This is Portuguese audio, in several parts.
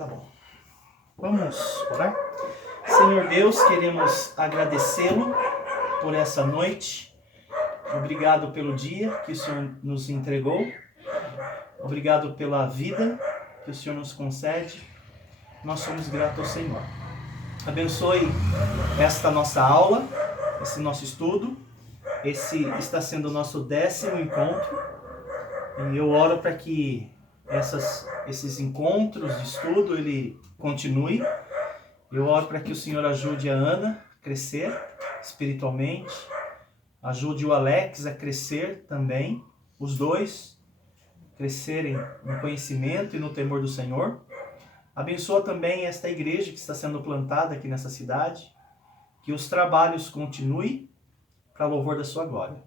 Tá bom. Vamos orar? Senhor Deus, queremos agradecê-lo por essa noite. Obrigado pelo dia que o Senhor nos entregou. Obrigado pela vida que o Senhor nos concede. Nós somos gratos ao Senhor. Abençoe esta nossa aula, esse nosso estudo. Esse está sendo o nosso 10º encontro. E eu oro para que esses encontros de estudo, ele continue. Eu oro para que o Senhor ajude a Ana a crescer espiritualmente. Ajude o Alex a crescer também. Os dois crescerem no conhecimento e no temor do Senhor. Abençoa também esta igreja que está sendo plantada aqui nessa cidade. Que os trabalhos continuem para louvor da sua glória.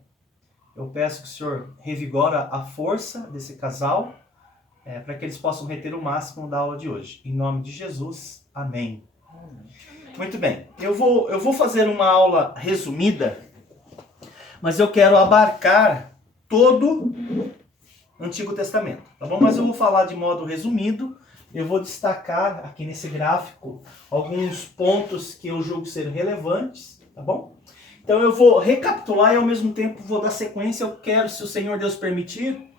Eu peço que o Senhor revigora a força desse casal, para que eles possam reter o máximo da aula de hoje. Em nome de Jesus, amém. Muito bem, eu vou fazer uma aula resumida, mas eu quero abarcar todo o Antigo Testamento, tá bom? Mas eu vou falar de modo resumido, eu vou destacar aqui nesse gráfico alguns pontos que eu julgo ser relevantes, tá bom? Então eu vou recapitular e ao mesmo tempo vou dar sequência. Eu quero, se o Senhor Deus permitir,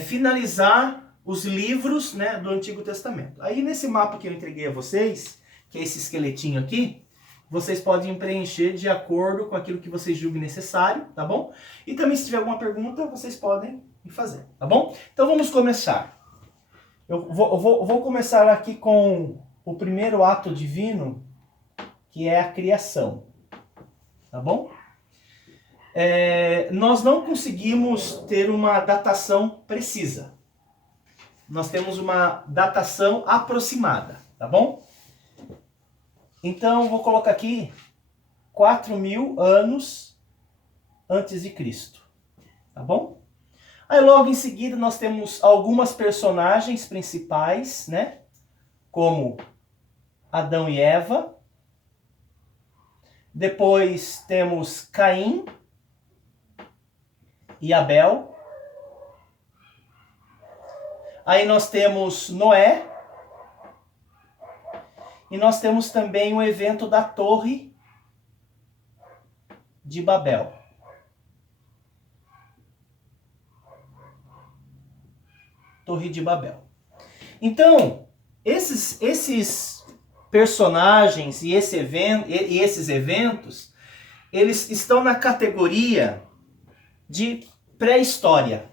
finalizar os livros, né, do Antigo Testamento. Aí nesse mapa que eu entreguei a vocês, que é esse esqueletinho aqui, vocês podem preencher de acordo com aquilo que vocês julguem necessário, tá bom? E também se tiver alguma pergunta, vocês podem me fazer, tá bom? Então vamos começar. Eu vou começar aqui com o primeiro ato divino, que é a criação, tá bom? Nós não conseguimos ter uma datação precisa. Nós temos uma datação aproximada, tá bom? Então, vou colocar aqui 4.000 anos antes de Cristo, tá bom? Aí, logo em seguida, nós temos algumas personagens principais, né? Como Adão e Eva. Depois temos Caim e Abel. Aí nós temos Noé. E nós temos também o evento da Torre de Babel. Torre de Babel. Então, esses personagens e esses eventos, eles estão na categoria de pré-história.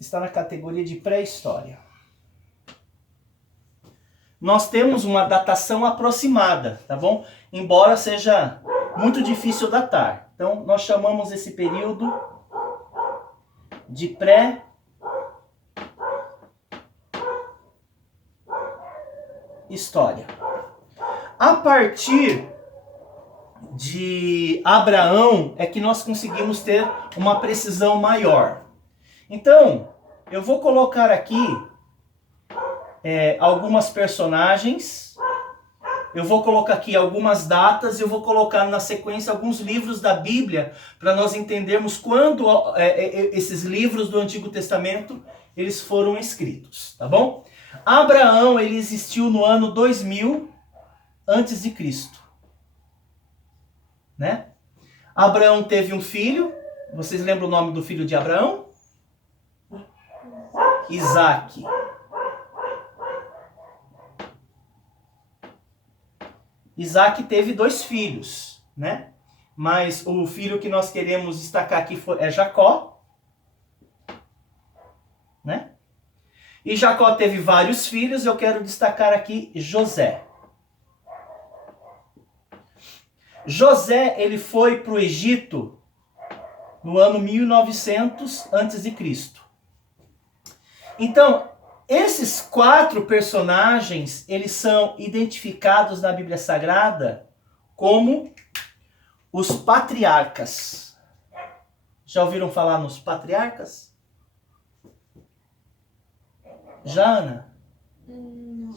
Está na categoria de pré-história. Nós temos uma datação aproximada, tá bom? Embora seja muito difícil datar. Então, nós chamamos esse período de pré-história. A partir de Abraão é que nós conseguimos ter uma precisão maior. Então, eu vou colocar aqui algumas personagens, eu vou colocar aqui algumas datas, eu vou colocar na sequência alguns livros da Bíblia, para nós entendermos quando esses livros do Antigo Testamento eles foram escritos, tá bom? Abraão, ele existiu no ano 2000 antes de Cristo, né? Abraão teve um filho, vocês lembram o nome do filho de Abraão? Isaac. Isaac teve 2 filhos, né? Mas o filho que nós queremos destacar aqui é Jacó, né? E Jacó teve vários filhos, eu quero destacar aqui José. José, ele foi para o Egito no ano 1900 a.C. Então, esses 4 personagens, eles são identificados na Bíblia Sagrada como os patriarcas. Já ouviram falar nos patriarcas? Já, Ana? Não.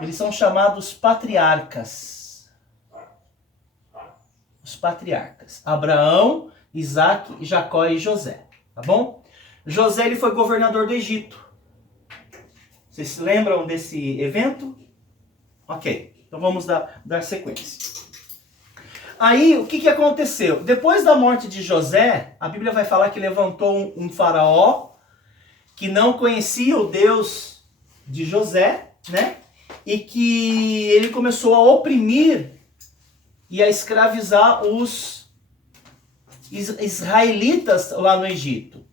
Eles são chamados patriarcas. Os patriarcas. Abraão, Isaac, Jacó e José. Tá bom? José, ele foi governador do Egito. Vocês se lembram desse evento? Ok, então vamos dar sequência. Aí, o que aconteceu? Depois da morte de José, a Bíblia vai falar que levantou um faraó que não conhecia o Deus de José, né? E que ele começou a oprimir e a escravizar os israelitas lá no Egito.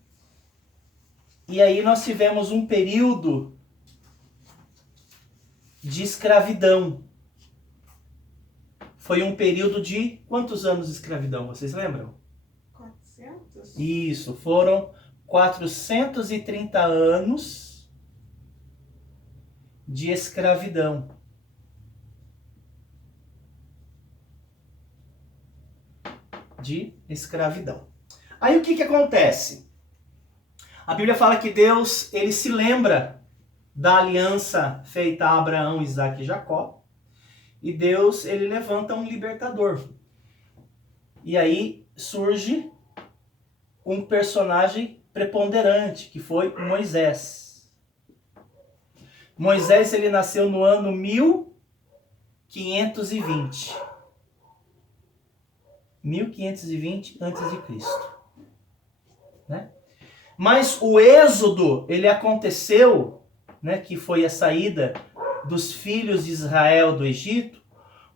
E aí nós tivemos um período de escravidão. Foi um período de quantos anos de escravidão, vocês lembram? 400? Isso, foram 430 anos de escravidão. Aí o que acontece? A Bíblia fala que Deus, ele se lembra da aliança feita a Abraão, Isaac e Jacó. E Deus, ele levanta um libertador. E aí surge um personagem preponderante, que foi Moisés. Moisés, ele nasceu no ano 1520. 1520 a.C., né? Mas o êxodo, ele aconteceu, né, que foi a saída dos filhos de Israel do Egito.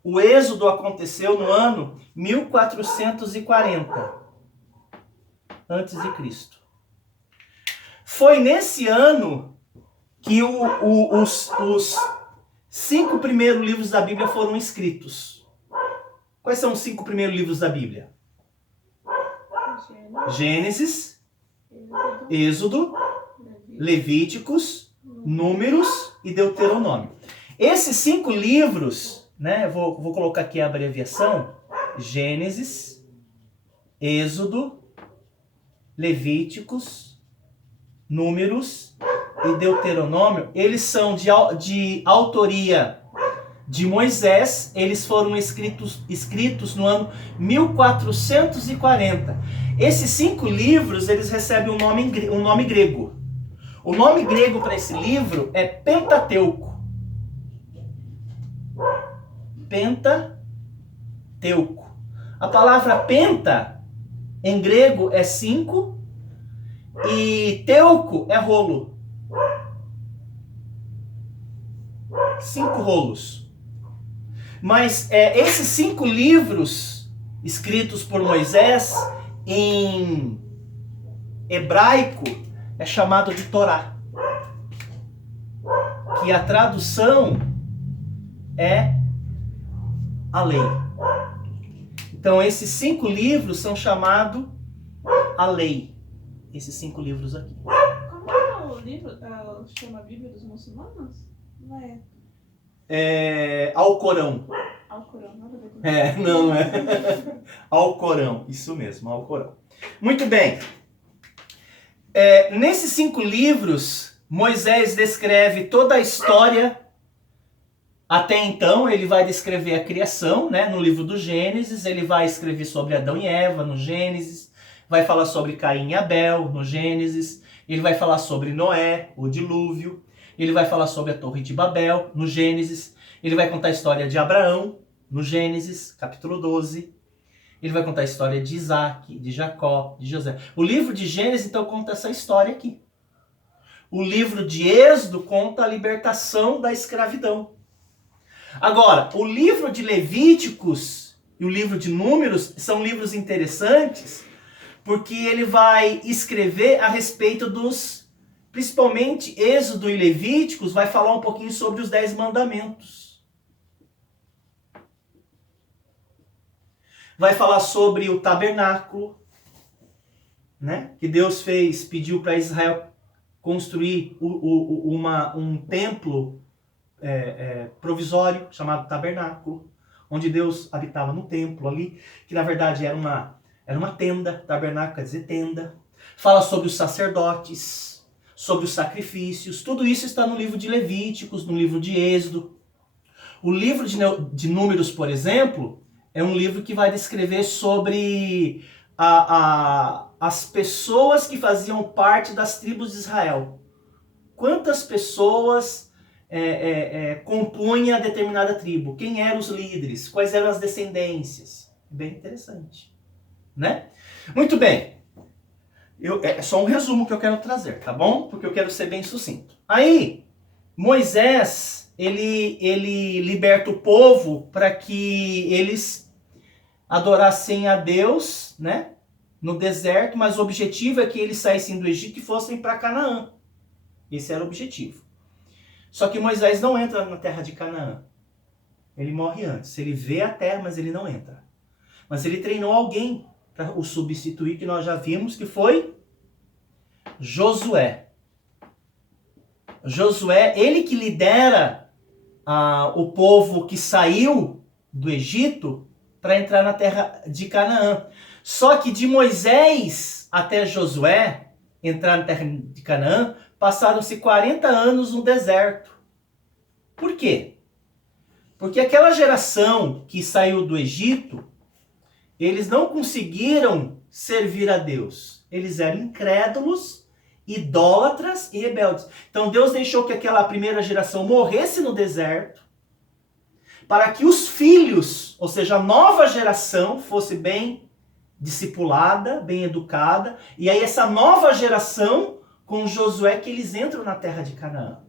O êxodo aconteceu no ano 1440 a.C. Foi nesse ano que os 5 primeiros livros da Bíblia foram escritos. Quais são os 5 primeiros livros da Bíblia? Gênesis, Êxodo, Levíticos, Números e Deuteronômio. Esses 5 livros, né, vou colocar aqui a abreviação: Gênesis, Êxodo, Levíticos, Números e Deuteronômio. Eles são de autoria de Moisés. Eles foram escritos no ano 1440. Esses 5 livros, eles recebem um nome grego. O nome grego para esse livro é Pentateuco. Pentateuco. A palavra penta, em grego, é 5 e teuco é rolo. 5 rolos. Mas esses 5 livros escritos por Moisés em hebraico é chamado de Torá, que a tradução é a lei. Então esses 5 livros são chamados a lei. Esses 5 livros aqui. Como é o livro? Chama a Bíblia dos muçulmanos? Não é? Alcorão. Alcorão, nada a ver com Não é. Alcorão, isso mesmo, Alcorão. Muito bem. Nesses 5 livros, Moisés descreve toda a história. Até então, ele vai descrever a criação, né? No livro do Gênesis. Ele vai escrever sobre Adão e Eva, no Gênesis. Vai falar sobre Caim e Abel, no Gênesis. Ele vai falar sobre Noé, o dilúvio. Ele vai falar sobre a Torre de Babel, no Gênesis. Ele vai contar a história de Abraão, no Gênesis, capítulo 12. Ele vai contar a história de Isaac, de Jacó, de José. O livro de Gênesis, então, conta essa história aqui. O livro de Êxodo conta a libertação da escravidão. Agora, o livro de Levíticos e o livro de Números são livros interessantes porque ele vai escrever a respeito dos, principalmente Êxodo e Levíticos, vai falar um pouquinho sobre os 10 mandamentos. Vai falar sobre o tabernáculo, né? Que Deus pediu para Israel construir um templo provisório, chamado tabernáculo, onde Deus habitava no templo ali, que na verdade era uma tenda. Tabernáculo quer dizer tenda. Fala sobre os sacerdotes, sobre os sacrifícios. Tudo isso está no livro de Levíticos, no livro de Êxodo. O livro de Números, por exemplo, é um livro que vai descrever sobre as pessoas que faziam parte das tribos de Israel. quantas pessoas compunham a determinada tribo, quem eram os líderes, quais eram as descendências. Bem interessante, né? Muito bem. É só um resumo que eu quero trazer, tá bom? Porque eu quero ser bem sucinto. Aí, Moisés, ele liberta o povo para que eles adorassem a Deus, né? No deserto, mas o objetivo é que eles saíssem do Egito e fossem para Canaã. Esse era o objetivo. Só que Moisés não entra na terra de Canaã. Ele morre antes. Ele vê a terra, mas ele não entra. Mas ele treinou alguém para o substituir, que nós já vimos, que foi Josué. Josué, ele que lidera o povo que saiu do Egito para entrar na terra de Canaã. Só que de Moisés até Josué entrar na terra de Canaã, passaram-se 40 anos no deserto. Por quê? Porque aquela geração que saiu do Egito, eles não conseguiram servir a Deus. Eles eram incrédulos, idólatras e rebeldes. Então Deus deixou que aquela primeira geração morresse no deserto, para que os filhos, ou seja, a nova geração, fosse bem discipulada, bem educada. E aí essa nova geração, com Josué, que eles entram na terra de Canaã.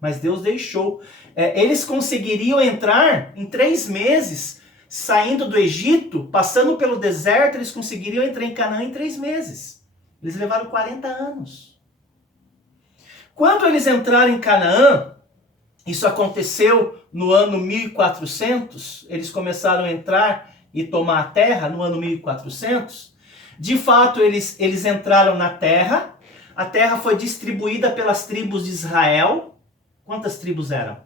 Mas Deus deixou. Eles conseguiriam entrar em 3 meses, saindo do Egito, passando pelo deserto, eles conseguiriam entrar em Canaã em 3 meses. Eles levaram 40 anos. Quando eles entraram em Canaã, isso aconteceu no ano 1400, eles começaram a entrar e tomar a terra no ano 1400. De fato, eles entraram na terra. A terra foi distribuída pelas tribos de Israel. Quantas tribos eram?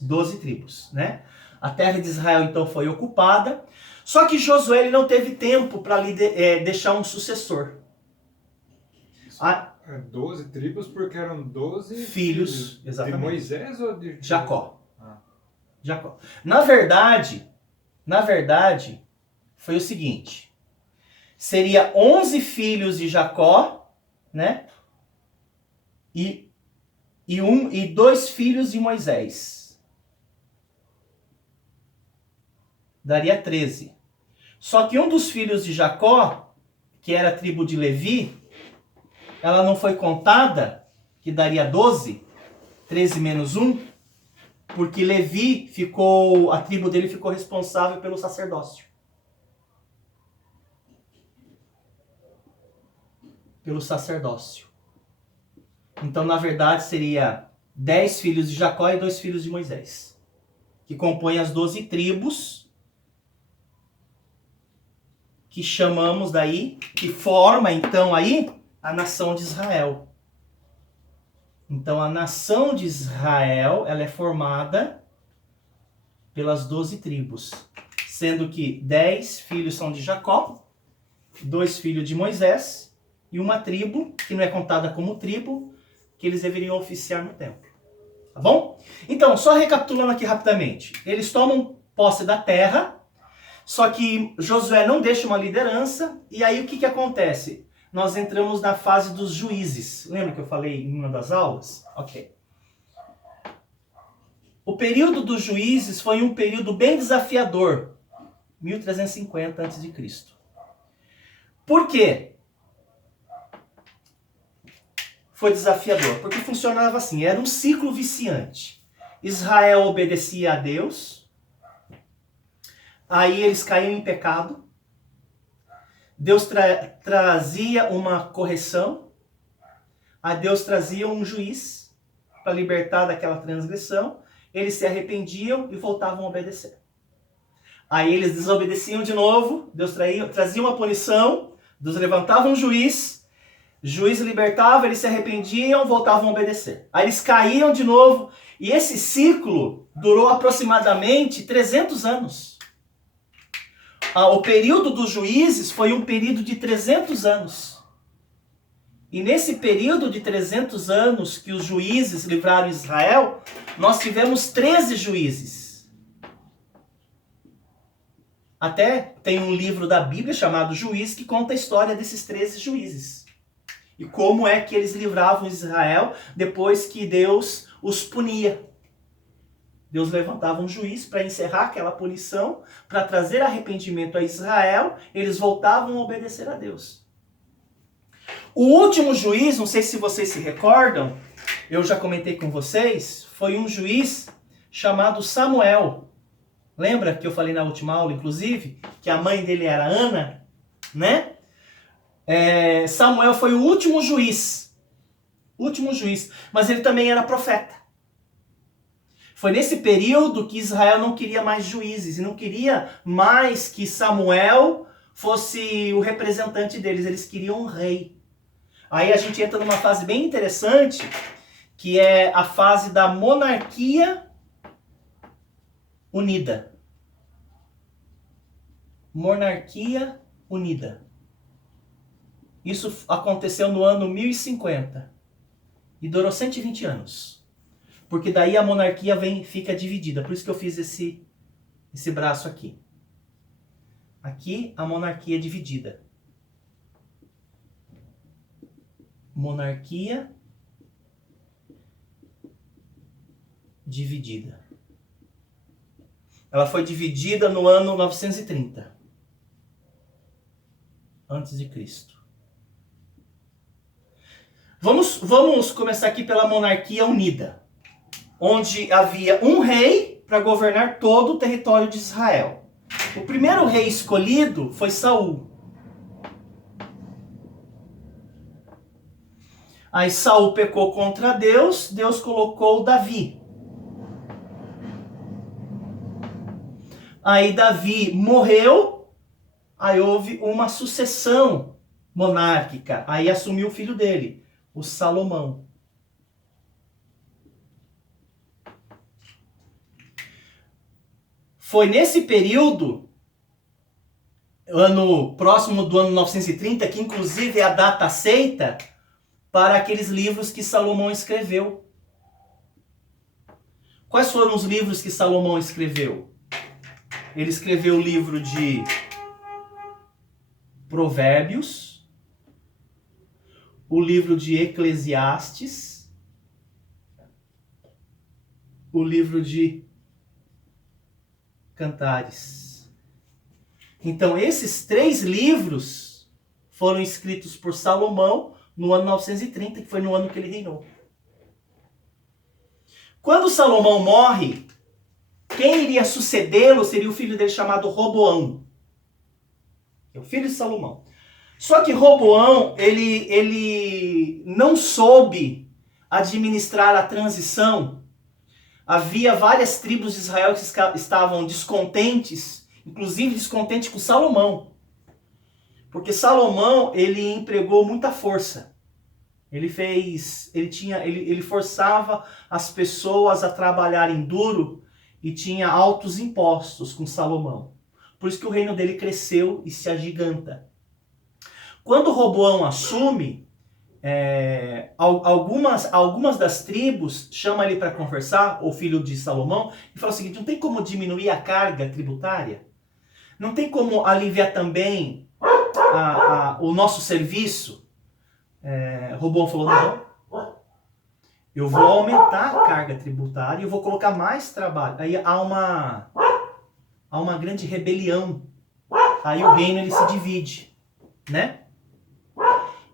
12 tribos, né? A terra de Israel, então, foi ocupada. Só que Josué ele não teve tempo para deixar um sucessor. 12 tribos porque eram 12 filhos, exatamente. De Moisés ou de Jacó? Jacó. Na verdade, foi o seguinte. Seria 11 filhos de Jacó, né? E 2 filhos de Moisés. Daria 13. Só que um dos filhos de Jacó, que era a tribo de Levi, ela não foi contada, que daria 12, 13 menos 1, porque Levi a tribo dele ficou responsável pelo sacerdócio. Pelo sacerdócio. Então, na verdade, seria 10 filhos de Jacó e 2 filhos de Moisés, que compõem as 12 tribos, que chamamos daí, que forma então aí a nação de Israel. Então, a nação de Israel, ela é formada pelas 12 tribos, sendo que 10 filhos são de Jacó, 2 filhos de Moisés e uma tribo, que não é contada como tribo, que eles deveriam oficiar no templo. Tá bom? Então, só recapitulando aqui rapidamente. Eles tomam posse da terra, só que Josué não deixa uma liderança, e aí o que acontece? Nós entramos na fase dos juízes. Lembra que eu falei em uma das aulas? Ok. O período dos juízes foi um período bem desafiador. 1350 a.C. Por quê? Foi desafiador? Porque funcionava assim, era um ciclo viciante. Israel obedecia a Deus, aí eles caíam em pecado, Deus trazia uma correção, a Deus trazia um juiz para libertar daquela transgressão, eles se arrependiam e voltavam a obedecer. Aí eles desobedeciam de novo, Deus trazia uma punição, Deus levantava um juiz libertava, eles se arrependiam, voltavam a obedecer. Aí eles caíam de novo, e esse ciclo durou aproximadamente 300 anos. O período dos juízes foi um período de 300 anos. E nesse período de 300 anos que os juízes livraram Israel, nós tivemos 13 juízes. Até tem um livro da Bíblia chamado Juízes que conta a história desses 13 juízes. E como é que eles livravam Israel depois que Deus os punia. Deus levantava um juiz para encerrar aquela punição, para trazer arrependimento a Israel, eles voltavam a obedecer a Deus. O último juiz, não sei se vocês se recordam, eu já comentei com vocês, foi um juiz chamado Samuel. Lembra que eu falei na última aula, inclusive, que a mãe dele era Ana, né? Samuel foi o último juiz, mas ele também era profeta. Foi nesse período que Israel não queria mais juízes e não queria mais que Samuel fosse o representante deles, eles queriam um rei. Aí a gente entra numa fase bem interessante, que é a fase da monarquia unida. Monarquia unida. Isso aconteceu no ano 1050 e durou 120 anos. Porque daí a monarquia fica dividida. Por isso que eu fiz esse braço aqui. Aqui a monarquia é dividida. Monarquia dividida. Ela foi dividida no ano 930 antes de Cristo. Vamos começar aqui pela monarquia unida, onde havia um rei para governar todo o território de Israel. O primeiro rei escolhido foi Saul. Aí Saul pecou contra Deus, Deus colocou Davi. Aí Davi morreu, aí houve uma sucessão monárquica. Aí assumiu o filho dele, o Salomão. Foi nesse período, próximo do ano 930, que inclusive é a data aceita para aqueles livros que Salomão escreveu. Quais foram os livros que Salomão escreveu? Ele escreveu o livro de Provérbios, o livro de Eclesiastes, o livro de Cantares. Então, esses 3 livros foram escritos por Salomão no ano 930, que foi no ano que ele reinou. Quando Salomão morre, quem iria sucedê-lo seria o filho dele chamado Roboão. É o filho de Salomão. Só que Roboão, ele não soube administrar a transição. Havia várias tribos de Israel que estavam descontentes, inclusive descontentes com Salomão. Porque Salomão, ele empregou muita força. Ele forçava as pessoas a trabalharem duro e tinha altos impostos com Salomão. Por isso que o reino dele cresceu e se agiganta. Quando Roboão assume, algumas das tribos chamam ele para conversar, o filho de Salomão, e fala o seguinte: não tem como diminuir a carga tributária? Não tem como aliviar também o nosso serviço? Roboão falou: não, eu vou aumentar a carga tributária e eu vou colocar mais trabalho. Aí há uma grande rebelião. Aí o reino ele se divide, né?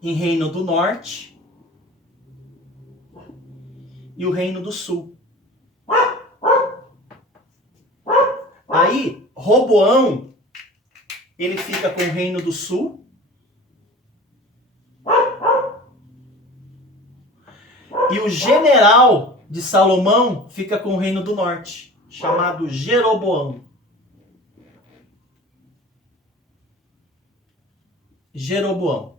Em reino do norte e o reino do sul. Aí Roboão ele fica com o reino do sul. E o general de Salomão fica com o reino do norte, chamado Jeroboão. Jeroboão.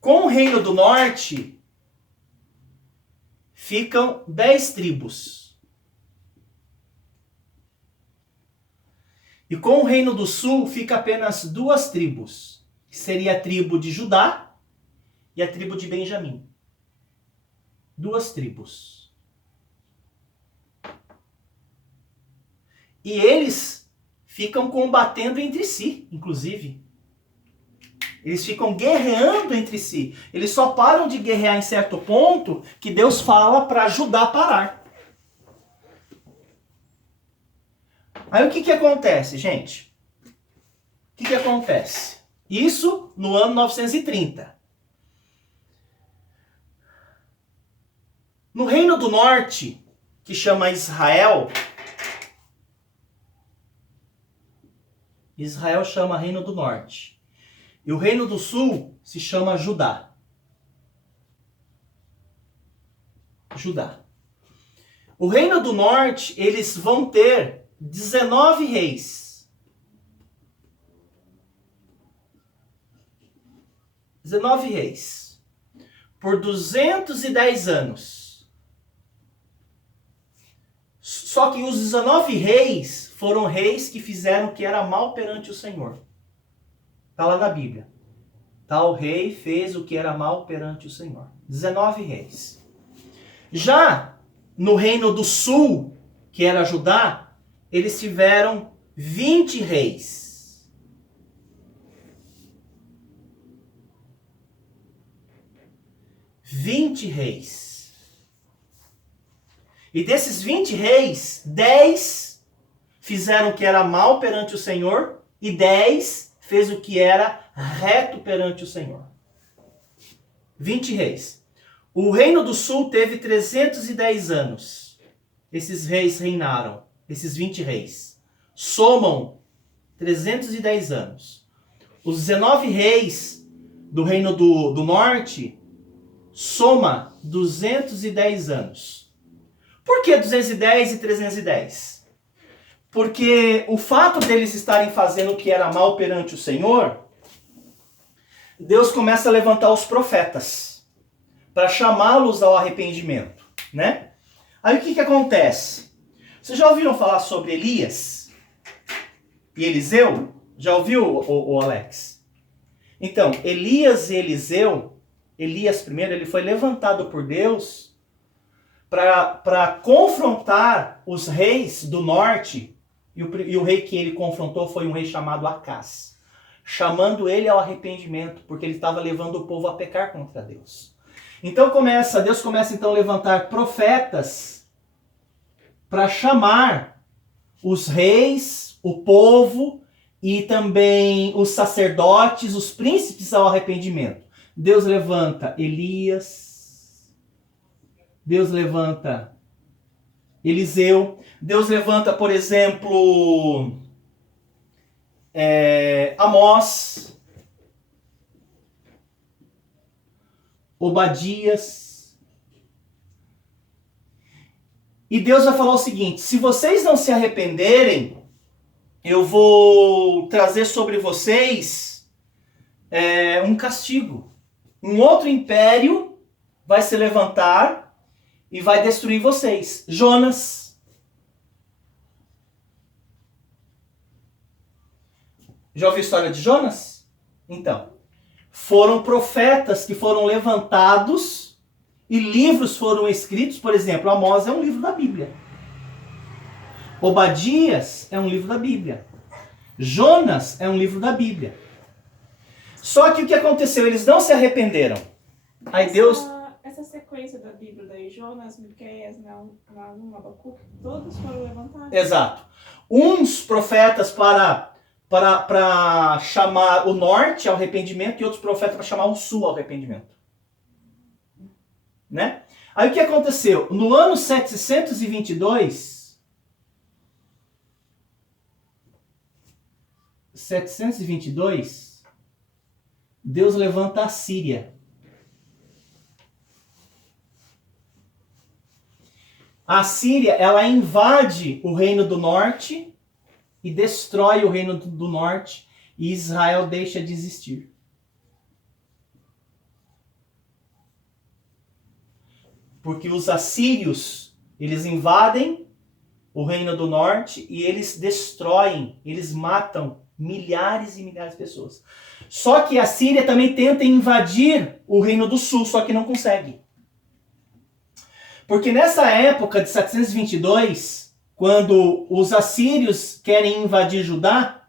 Com o reino do norte ficam 10 tribos. E com o reino do sul fica apenas 2 tribos, que seria a tribo de Judá e a tribo de Benjamim. 2 tribos. E eles ficam combatendo entre si, inclusive. Eles ficam guerreando entre si. Eles só param de guerrear em certo ponto que Deus fala para Judá parar. Aí o que acontece, gente? O que acontece? Isso no ano 930. No Reino do Norte, que chama Israel, Israel chama Reino do Norte. E o Reino do Sul se chama Judá. Judá. O Reino do Norte, eles vão ter 19 reis. 19 reis. Por 210 anos. Só que os 19 reis foram reis que fizeram o que era mal perante o Senhor. Está lá na Bíblia. Tal rei fez o que era mal perante o Senhor. 19 reis. Já no Reino do Sul, que era Judá, eles tiveram 20 reis. E desses 20 reis, 10 fizeram o que era mal perante o Senhor e 10 fez o que era reto perante o Senhor. 20 reis. O Reino do Sul teve 310 anos. Esses reis reinaram, esses 20 reis. Somam 310 anos. Os 19 reis do Reino do Norte soma 210 anos. Por que 210 e 310? Porque o fato deles estarem fazendo o que era mal perante o Senhor, Deus começa a levantar os profetas para chamá-los ao arrependimento, né? Aí o que acontece? Vocês já ouviram falar sobre Elias e Eliseu? Já ouviu, o Alex? Então, Elias e Eliseu, Elias primeiro, ele foi levantado por Deus para confrontar os reis do norte, e o rei que ele confrontou foi um rei chamado Acás, chamando ele ao arrependimento, porque ele estava levando o povo a pecar contra Deus. Então Deus começa então a levantar profetas para chamar os reis, o povo e também os sacerdotes, os príncipes ao arrependimento. Deus levanta Elias, Deus levanta Eliseu, Deus levanta, por exemplo, Amós, Obadias. E Deus vai falar o seguinte: se vocês não se arrependerem, eu vou trazer sobre vocês um castigo. Um outro império vai se levantar e vai destruir vocês. Jonas. Já ouviu a história de Jonas? Então, foram profetas que foram levantados e livros foram escritos. Por exemplo, Amós é um livro da Bíblia. Obadias é um livro da Bíblia. Jonas é um livro da Bíblia. Só que o que aconteceu? Eles não se arrependeram. Aí Deus... Essa sequência da Bíblia daí, Jonas, Miqueias, Naum, Abacuque, todos foram levantados. Exato. Uns profetas para chamar o norte ao arrependimento e outros profetas para chamar o sul ao arrependimento. Né? Aí o que aconteceu? No ano 722, Deus levanta a Síria. A Síria, ela invade o reino do norte e destrói o reino do norte, e Israel deixa de existir. Porque os assírios, eles invadem o reino do norte e eles destroem, eles matam milhares e milhares de pessoas. Só que a Síria também tenta invadir o reino do sul, só que não consegue. Porque nessa época de 722, quando os assírios querem invadir Judá,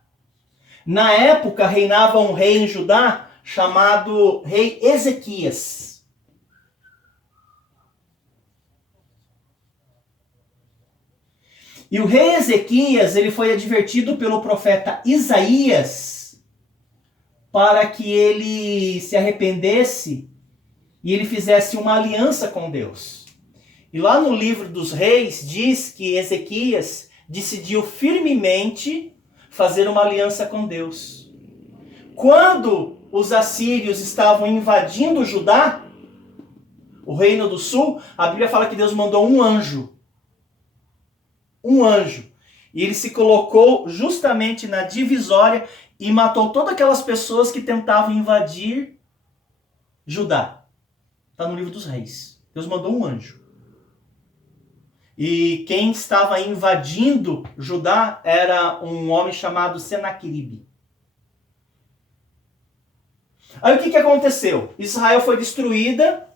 na época reinava um rei em Judá chamado rei Ezequias. E o rei Ezequias, ele foi advertido pelo profeta Isaías para que ele se arrependesse e ele fizesse uma aliança com Deus. E lá no livro dos reis diz que Ezequias decidiu firmemente fazer uma aliança com Deus. Quando os assírios estavam invadindo Judá, o reino do sul, a Bíblia fala que Deus mandou um anjo. Um anjo. E ele se colocou justamente na divisória e matou todas aquelas pessoas que tentavam invadir Judá. Está no livro dos reis. Deus mandou um anjo. E quem estava invadindo Judá era um homem chamado Senaqueribe. Aí o que aconteceu? Israel foi destruída.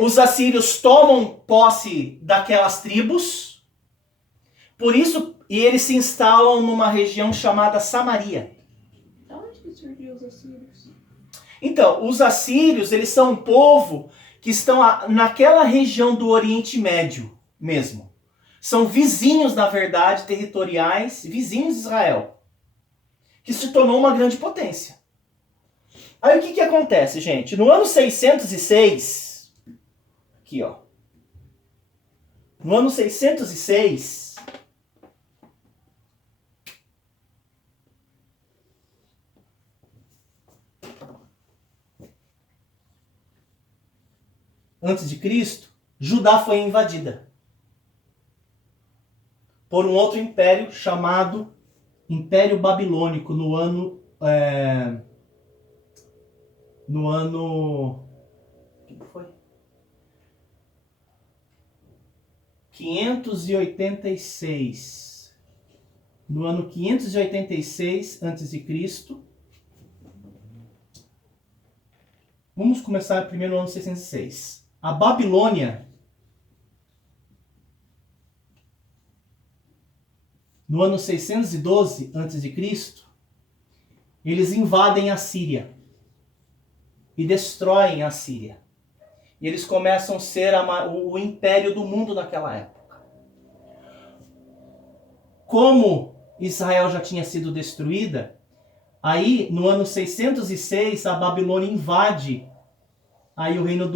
Os assírios tomam posse daquelas tribos. Por isso, e eles se instalam numa região chamada Samaria. De onde que surgiu os assírios? Então, os assírios, eles são um povo que estão naquela região do Oriente Médio mesmo. São vizinhos, na verdade, territoriais, vizinhos de Israel, que se tornou uma grande potência. Aí o que acontece, gente? No ano 606, aqui ó, no ano 606, antes de Cristo, Judá foi invadida por um outro império chamado Império Babilônico no ano que foi? 586. No ano 586 antes de Cristo. Vamos começar primeiro no ano 606. A Babilônia, no ano 612 a.C., eles invadem a Síria e destroem a Síria. E eles começam a ser o império do mundo naquela época. Como Israel já tinha sido destruída, aí no ano 606 a Babilônia invade aí o reino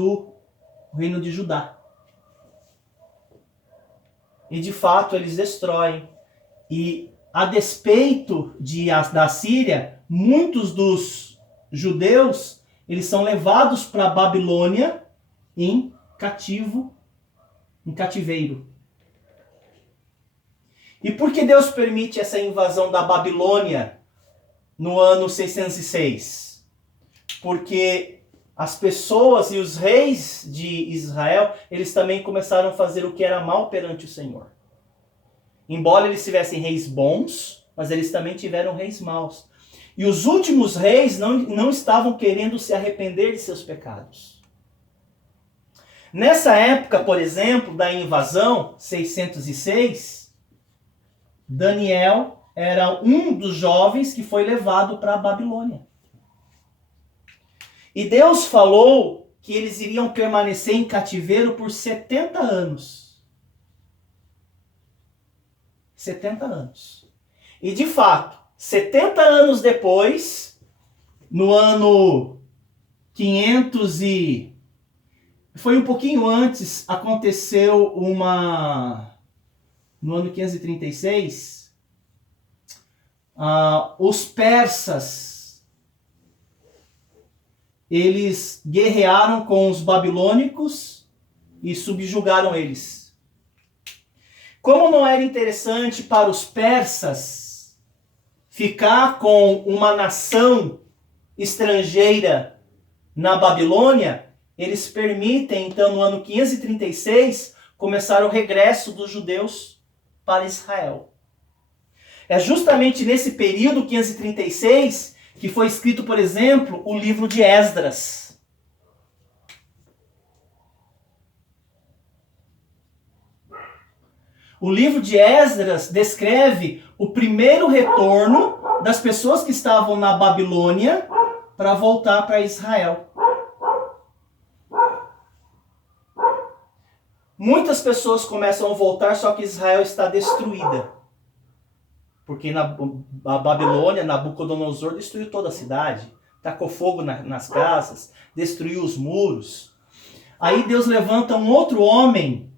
de Judá. E de fato eles destroem. E a despeito da Síria, muitos dos judeus, eles são levados para a Babilônia em cativeiro. E por que Deus permite essa invasão da Babilônia no ano 606? Porque as pessoas e os reis de Israel, eles também começaram a fazer o que era mal perante o Senhor. Embora eles tivessem reis bons, mas eles também tiveram reis maus. E os últimos reis não estavam querendo se arrepender de seus pecados. Nessa época, por exemplo, da invasão, 606, Daniel era um dos jovens que foi levado para a Babilônia. E Deus falou que eles iriam permanecer em cativeiro por 70 anos. 70 anos. E de fato, 70 anos depois, no ano 500 e... Foi um pouquinho antes, aconteceu no ano 536, os persas, eles guerrearam com os babilônicos e subjugaram eles. Como não era interessante para os persas ficar com uma nação estrangeira na Babilônia, eles permitem, então, no ano 536, começar o regresso dos judeus para Israel. É justamente nesse período, 536, que foi escrito, por exemplo, o livro de Esdras. O livro de Esdras descreve o primeiro retorno das pessoas que estavam na Babilônia para voltar para Israel. Muitas pessoas começam a voltar, só que Israel está destruída. Porque a Babilônia, Nabucodonosor, destruiu toda a cidade. Tacou fogo nas casas, destruiu os muros. Aí Deus levanta um outro homem,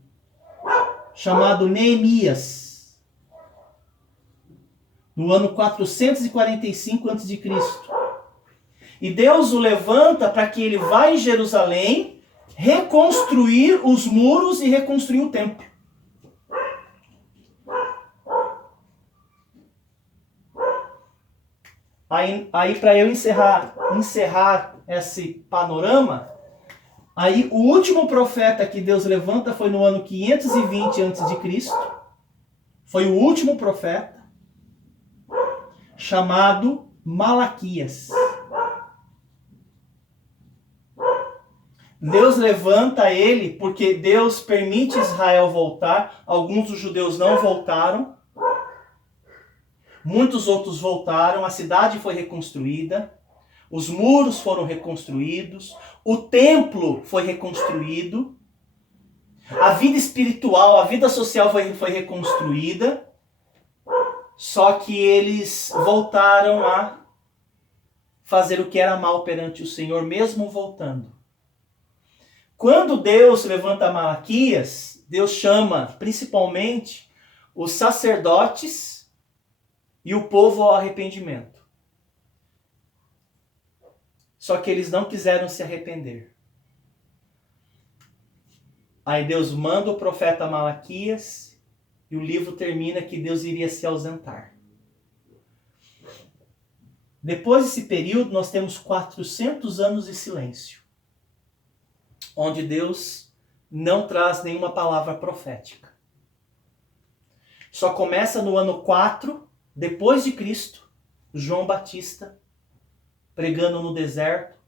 chamado Neemias, no ano 445 a.C. E Deus o levanta para que ele vá em Jerusalém reconstruir os muros e reconstruir o templo. Aí para eu encerrar esse panorama, aí o último profeta que Deus levanta foi no ano 520 a.C. Foi o último profeta, chamado Malaquias. Deus levanta ele porque Deus permite Israel voltar. Alguns dos judeus não voltaram. Muitos outros voltaram. A cidade foi reconstruída. Os muros foram reconstruídos. O templo foi reconstruído. A vida espiritual, a vida social foi reconstruída. Só que eles voltaram a fazer o que era mal perante o Senhor, mesmo voltando. Quando Deus levanta Malaquias, Deus chama principalmente os sacerdotes e o povo ao arrependimento. Só que eles não quiseram se arrepender. Aí Deus manda o profeta Malaquias e o livro termina que Deus iria se ausentar. Depois desse período, nós temos 400 anos de silêncio, onde Deus não traz nenhuma palavra profética. Só começa no ano 4, depois de Cristo, João Batista pregando no deserto,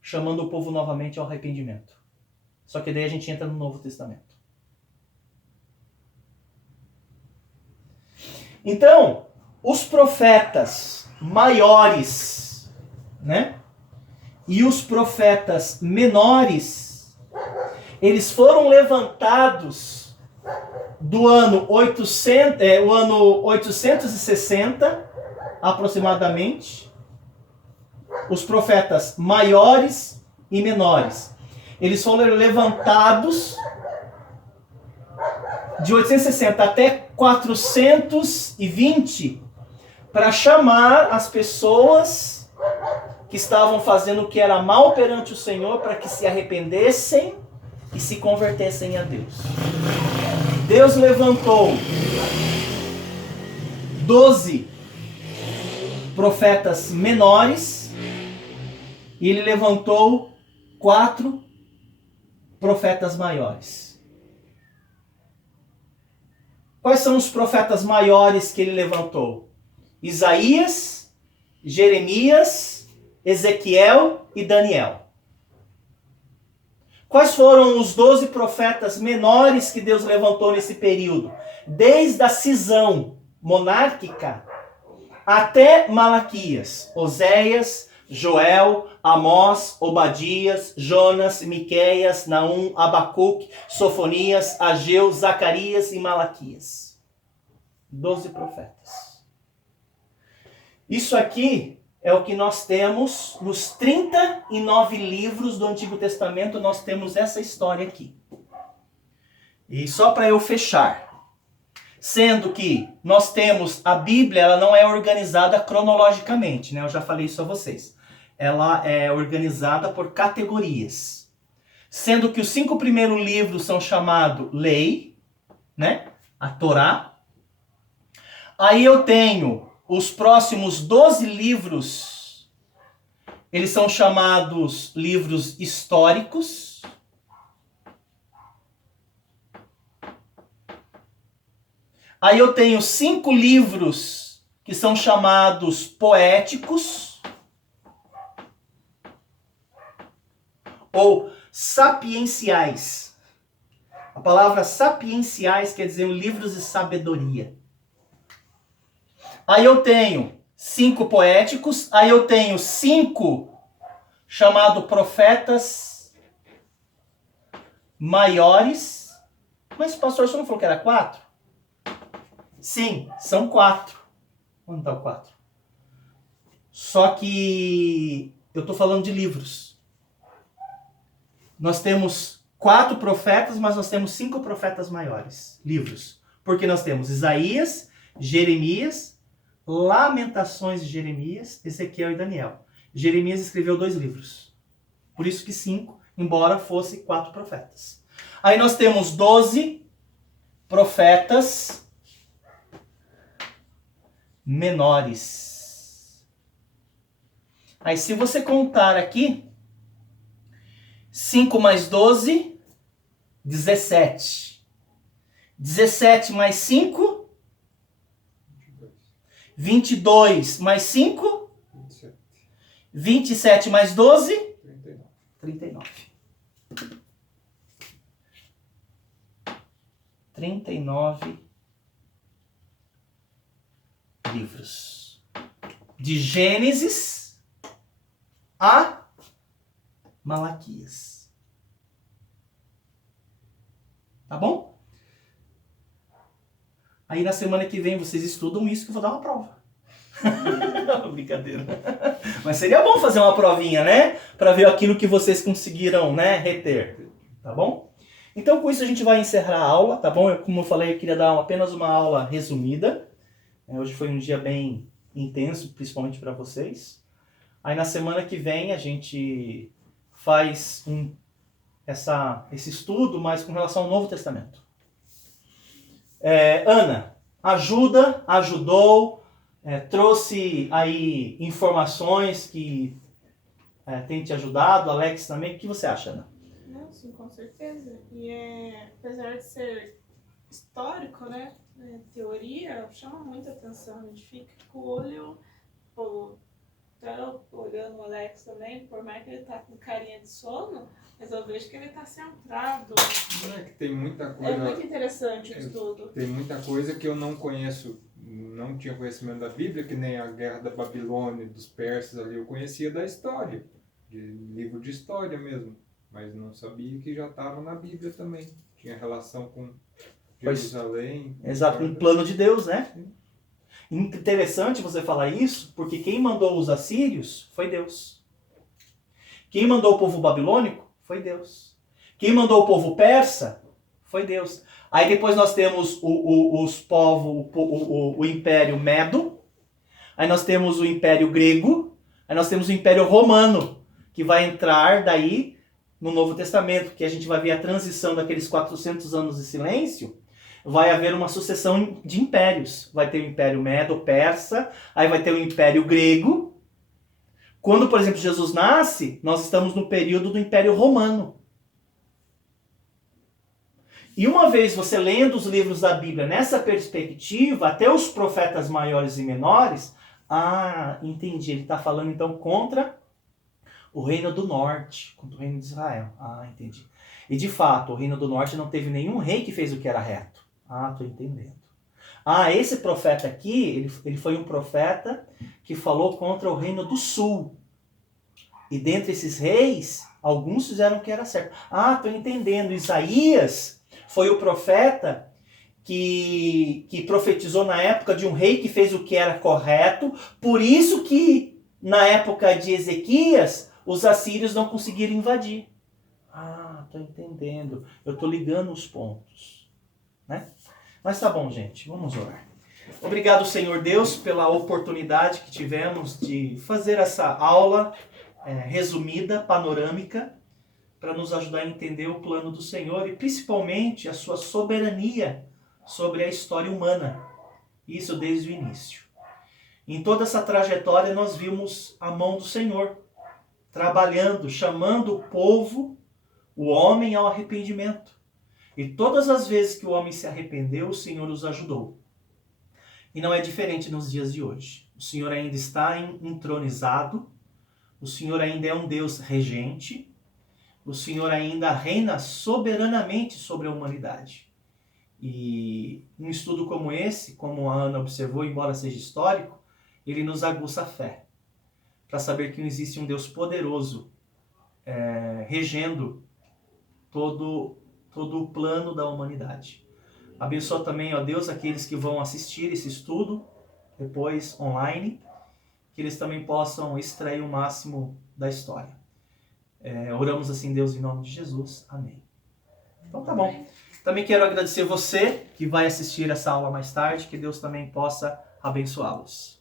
chamando o povo novamente ao arrependimento. Só que daí a gente entra no Novo Testamento. Então, os profetas maiores, né? E os profetas menores, eles foram levantados do ano 860 aproximadamente. Os profetas maiores e menores. Eles foram levantados de 860 até 420 para chamar as pessoas que estavam fazendo o que era mal perante o Senhor para que se arrependessem e se convertessem a Deus. Deus levantou 12 profetas menores e ele levantou 4 profetas maiores. Quais são os profetas maiores que ele levantou? Isaías, Jeremias, Ezequiel e Daniel. Quais foram os 12 profetas menores que Deus levantou nesse período? Desde a cisão monárquica até Malaquias, Oséias, Joel, Amós, Obadias, Jonas, Miqueias, Naum, Abacuque, Sofonias, Ageu, Zacarias e Malaquias. 12 profetas. Isso aqui é o que nós temos nos 39 livros do Antigo Testamento, nós temos essa história aqui. E só para eu fechar, sendo que nós temos a Bíblia, ela não é organizada cronologicamente, né? Eu já falei isso a vocês. Ela é organizada por categorias. Sendo que os 5 primeiros livros são chamados Lei, né? A Torá. Aí eu tenho os próximos 12 livros, eles são chamados livros históricos. Aí eu tenho 5 livros que são chamados poéticos ou sapienciais. A palavra sapienciais quer dizer livros de sabedoria. Aí eu tenho 5 poéticos, aí eu tenho 5 chamados profetas maiores. Mas pastor, você não falou que era 4? Sim, são 4. Onde está o 4? Só que eu estou falando de livros. Nós temos 4 profetas, mas nós temos 5 profetas maiores. Livros. Porque nós temos Isaías, Jeremias, Lamentações de Jeremias, Ezequiel e Daniel. Jeremias escreveu 2 livros. Por isso que 5, embora fosse 4 profetas. Aí nós temos 12 profetas menores. Aí se você contar aqui, 5 mais 12, 17. 17 mais 5, 22 mais 5, 27 mais 12, 39. 39 livros. De Gênesis a Malaquias. Tá bom? Aí na semana que vem vocês estudam isso que eu vou dar uma prova. Brincadeira. Mas seria bom fazer uma provinha, né? Para ver aquilo que vocês conseguiram, né, reter. Tá bom? Então com isso a gente vai encerrar a aula, tá bom? Como eu falei, eu queria dar apenas uma aula resumida. Hoje foi um dia bem intenso, principalmente para vocês. Aí na semana que vem a gente faz esse estudo, mas com relação ao Novo Testamento. Ana, ajudou, trouxe aí informações que tem te ajudado. Alex também. O que você acha, Ana? Não, sim, com certeza. E apesar de ser histórico, né? Teoria, chama muita atenção. A gente fica com o olho... Tô olhando o Alex também, por mais que ele tá com carinha de sono, mas eu vejo que ele tá centrado. Não é que tem muita coisa... É muito interessante o estudo. Tem muita coisa que eu não conheço, não tinha conhecimento da Bíblia, que nem a Guerra da Babilônia, dos persas ali, eu conhecia da história, de livro de história mesmo, mas não sabia que já estava na Bíblia também. Tinha relação com Jerusalém. Exato, um plano de Deus, né? Sim. Interessante você falar isso, porque quem mandou os assírios foi Deus. Quem mandou o povo babilônico foi Deus. Quem mandou o povo persa foi Deus. Aí depois nós temos o Império Medo, aí nós temos o Império Grego, aí nós temos o Império Romano, que vai entrar daí no Novo Testamento, que a gente vai ver a transição daqueles 400 anos de silêncio. Vai haver uma sucessão de impérios. Vai ter o Império Medo-Persa, aí vai ter o Império Grego. Quando, por exemplo, Jesus nasce, nós estamos no período do Império Romano. E uma vez você lendo os livros da Bíblia nessa perspectiva, até os profetas maiores e menores, entendi, ele está falando então contra o Reino do Norte, contra o Reino de Israel. Entendi. E de fato, o Reino do Norte não teve nenhum rei que fez o que era reto. Estou entendendo. Esse profeta aqui, ele foi um profeta que falou contra o Reino do Sul. E dentre esses reis, alguns fizeram o que era certo. Estou entendendo. Isaías foi o profeta que profetizou na época de um rei que fez o que era correto. Por isso que, na época de Ezequias, os assírios não conseguiram invadir. Estou entendendo. Eu estou ligando os pontos. Né? Mas tá bom, gente, vamos orar. Obrigado, Senhor Deus, pela oportunidade que tivemos de fazer essa aula resumida, panorâmica, para nos ajudar a entender o plano do Senhor e principalmente a sua soberania sobre a história humana. Isso desde o início. Em toda essa trajetória nós vimos a mão do Senhor trabalhando, chamando o povo, o homem ao arrependimento. E todas as vezes que o homem se arrependeu, o Senhor os ajudou. E não é diferente nos dias de hoje. O Senhor ainda está entronizado, o Senhor ainda é um Deus regente, o Senhor ainda reina soberanamente sobre a humanidade. E um estudo como esse, como a Ana observou, embora seja histórico, ele nos aguça a fé, para saber que existe um Deus poderoso regendo todo o plano da humanidade. Abençoa também, ó Deus, aqueles que vão assistir esse estudo, depois online, que eles também possam extrair o máximo da história. Oramos assim, Deus, em nome de Jesus. Amém. Então tá bom. Também quero agradecer você que vai assistir essa aula mais tarde, que Deus também possa abençoá-los.